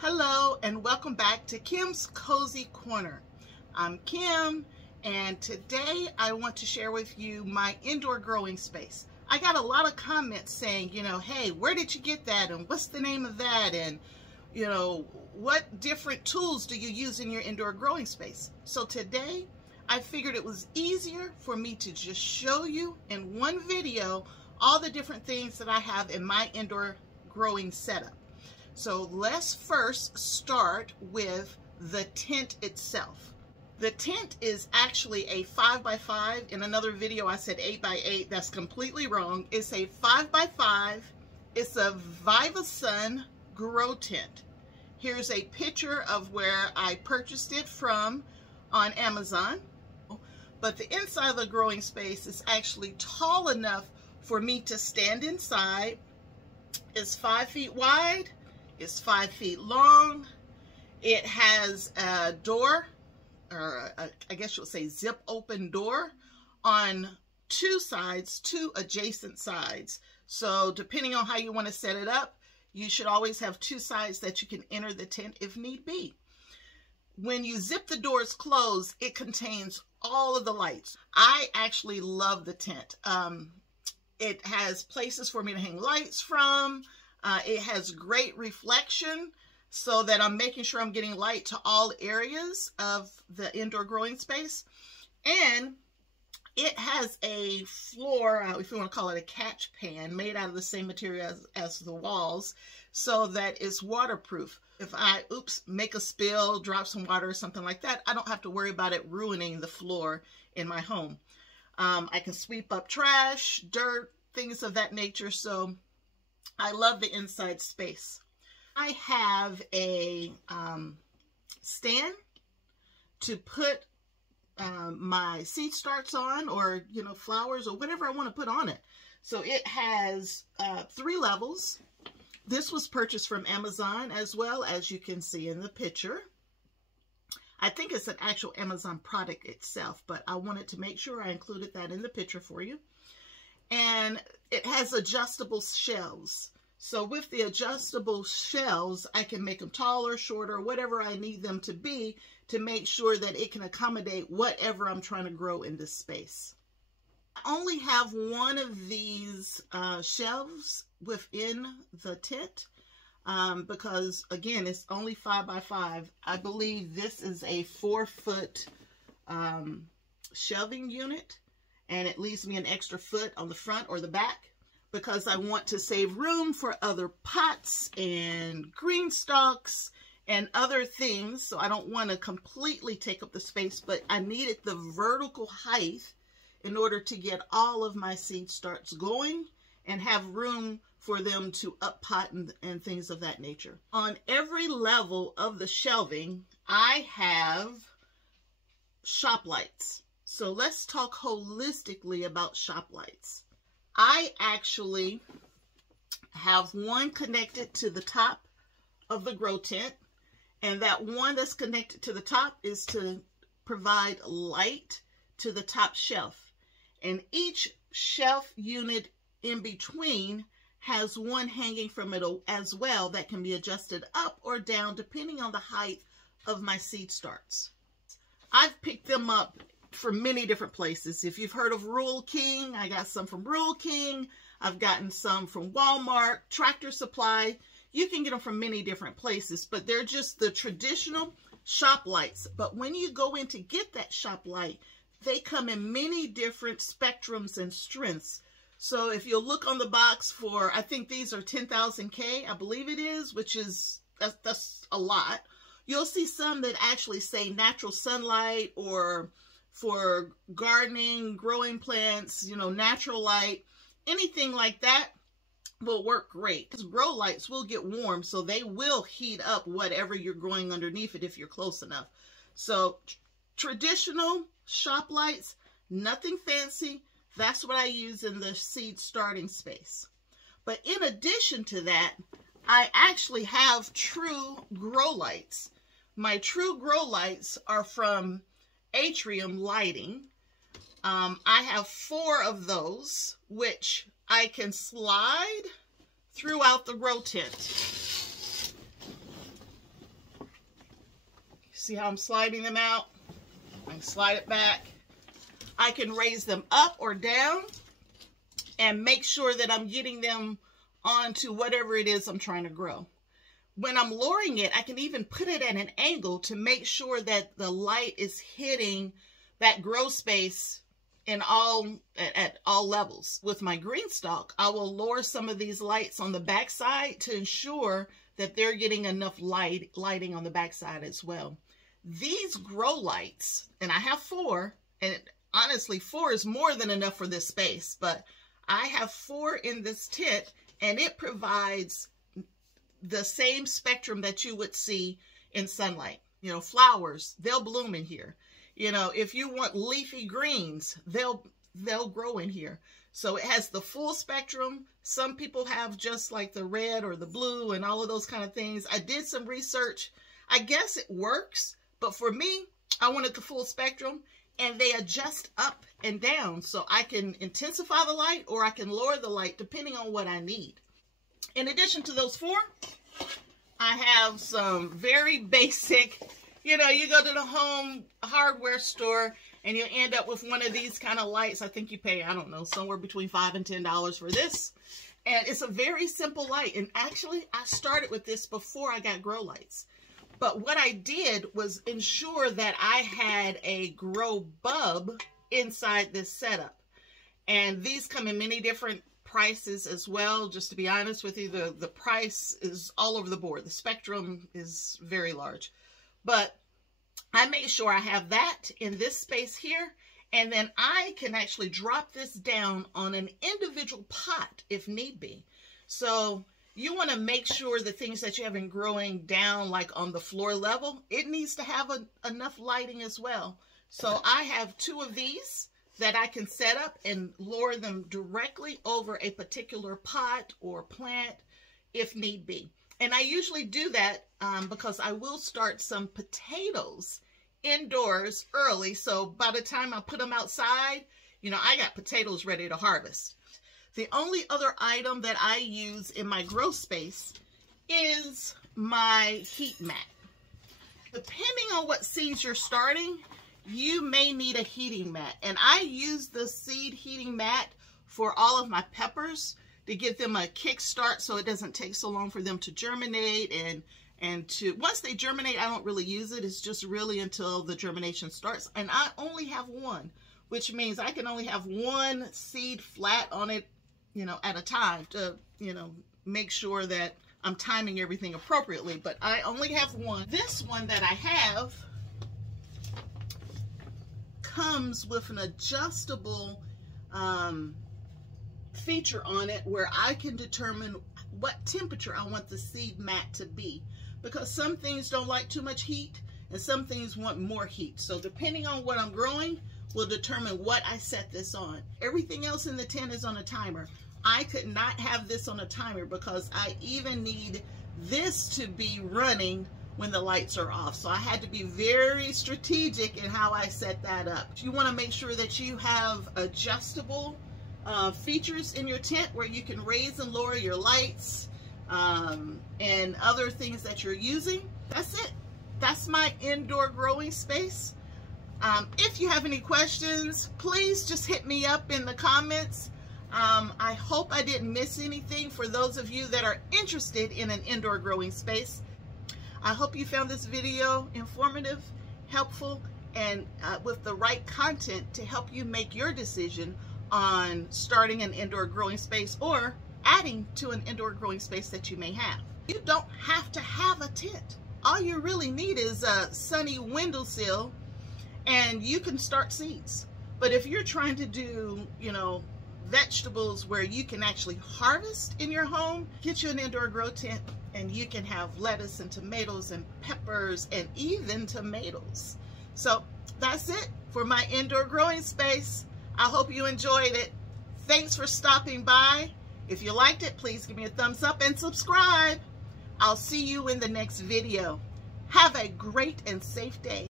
Hello and welcome back to Kim's Cozy Corner. I'm Kim and today I want to share with you my indoor growing space. I got a lot of comments saying, hey, where did you get that and what's the name of that and, what different tools do you use in your indoor growing space? So today I figured it was easier for me to just show you in one video all the different things that I have in my indoor growing setup. So let's first start with the tent itself. The tent is actually a 5x5. In another video I said 8x8. That's completely wrong. It's a 5x5. It's a Vivosun grow tent. Here's a picture of where I purchased it from on Amazon. But the inside of the growing space is actually tall enough for me to stand inside. It's 5 feet wide. It's 5 feet long. It has a door, or I guess you'll say zip open door on two sides, two adjacent sides. So depending on how you want to set it up, you should always have two sides that you can enter the tent if need be. When you zip the doors closed, it contains all of the lights. I actually love the tent. It has places for me to hang lights from. It has great reflection so that I'm making sure I'm getting light to all areas of the indoor growing space. And it has a floor, if you want to call it a catch pan, made out of the same material as the walls so that it's waterproof. If I, make a spill, drop some water or something like that, I don't have to worry about it ruining the floor in my home. I can sweep up trash, dirt, things of that nature. So I love the inside space. I have a stand to put my seed starts on, or flowers or whatever I want to put on it. So it has 3 levels. This was purchased from Amazon, as well as you can see in the picture. I think it's an actual Amazon product itself, but I wanted to make sure I included that in the picture for you. And it has adjustable shelves. So with the adjustable shelves, I can make them taller, shorter, whatever I need them to be to make sure that it can accommodate whatever I'm trying to grow in this space. I only have one of these shelves within the tent because, again, it's only 5x5. I believe this is a 4-foot shelving unit. And it leaves me an extra foot on the front or the back because I want to save room for other pots and GreenStalks and other things. So I don't want to completely take up the space, but I needed the vertical height in order to get all of my seed starts going and have room for them to up pot and things of that nature. On every level of the shelving, I have shop lights. So let's talk holistically about shop lights. I actually have one connected to the top of the grow tent, and that one that's connected to the top is to provide light to the top shelf. And each shelf unit in between has one hanging from it as well that can be adjusted up or down depending on the height of my seed starts. I've picked them up from many different places. If you've heard of Rural King, I got some from Rural King. I've gotten some from Walmart, Tractor Supply. You can get them from many different places, but they're just the traditional shop lights. But when you go in to get that shop light, they come in many different spectrums and strengths. So if you'll look on the box for, I think these are 10,000K, I believe it is, which is, that's a lot. You'll see some that actually say natural sunlight, or for gardening, growing plants, natural light, anything like that will work great. Because grow lights will get warm, so they will heat up whatever you're growing underneath it if you're close enough. So traditional shop lights, nothing fancy. That's what I use in the seed starting space. But in addition to that, I actually have true grow lights. My true grow lights are from Atreum lighting. I have 4 of those, which I can slide throughout the grow tent. See how I'm sliding them out? I can slide it back. I can raise them up or down and make sure that I'm getting them onto whatever it is I'm trying to grow. When I'm lowering it, I can even put it at an angle to make sure that the light is hitting that grow space at all levels. With my GreenStalk, I will lower some of these lights on the backside to ensure that they're getting enough lighting on the backside as well. These grow lights, and I have 4, and honestly 4 is more than enough for this space, but I have 4 in this tent, and it provides the same spectrum that you would see in sunlight. You know, flowers, they'll bloom in here. You know, if you want leafy greens, they'll grow in here. So it has the full spectrum. Some people have just like the red or the blue and all of those kind of things. I did some research. I guess it works, but for me, I wanted the full spectrum, and they adjust up and down. So I can intensify the light or I can lower the light depending on what I need. In addition to those 4, I have some very basic, you know, you go to the home hardware store and you end up with one of these kind of lights. I think you pay, I don't know, somewhere between $5 and $10 for this. And it's a very simple light. And actually, I started with this before I got grow lights. But what I did was ensure that I had a grow bulb inside this setup. And these come in many different prices as well. Just to be honest with you, the price is all over the board. The spectrum is very large. But I made sure I have that in this space here, and then I can actually drop this down on an individual pot if need be. So you want to make sure the things that you have been growing down like on the floor level, it needs to have enough lighting as well. So I have 2 of these that I can set up and lower them directly over a particular pot or plant if need be. And I usually do that because I will start some potatoes indoors early. So by the time I put them outside, you know, I got potatoes ready to harvest. The only other item that I use in my grow space is my heat mat. Depending on what seeds you're starting, you may need a heating mat. And I use the seed heating mat for all of my peppers to give them a kickstart so it doesn't take so long for them to germinate, and to once they germinate, I don't really use it. It's just really until the germination starts. And I only have 1, which means I can only have 1 seed flat on it, you know, at a time to, you know, make sure that I'm timing everything appropriately. But I only have 1. This one that I have comes with an adjustable feature on it where I can determine what temperature I want the seed mat to be, because some things don't like too much heat and some things want more heat. So depending on what I'm growing will determine what I set this on. Everything else in the tent is on a timer. I could not have this on a timer because I even need this to be running when the lights are off. So I had to be very strategic in how I set that up. You want to make sure that you have adjustable features in your tent where you can raise and lower your lights and other things that you're using. That's it. That's my indoor growing space. If you have any questions, please just hit me up in the comments. I hope I didn't miss anything for those of you that are interested in an indoor growing space. I hope you found this video informative, helpful, and with the right content to help you make your decision on starting an indoor growing space or adding to an indoor growing space that you may have. You don't have to have a tent. All you really need is a sunny windowsill and you can start seeds. But if you're trying to do, you know, vegetables where you can actually harvest in your home, get you an indoor grow tent and you can have lettuce and tomatoes and peppers and even tomatoes. So that's it for my indoor growing space. I hope you enjoyed it. Thanks for stopping by. If you liked it, please give me a thumbs up and subscribe. I'll see you in the next video. Have a great and safe day.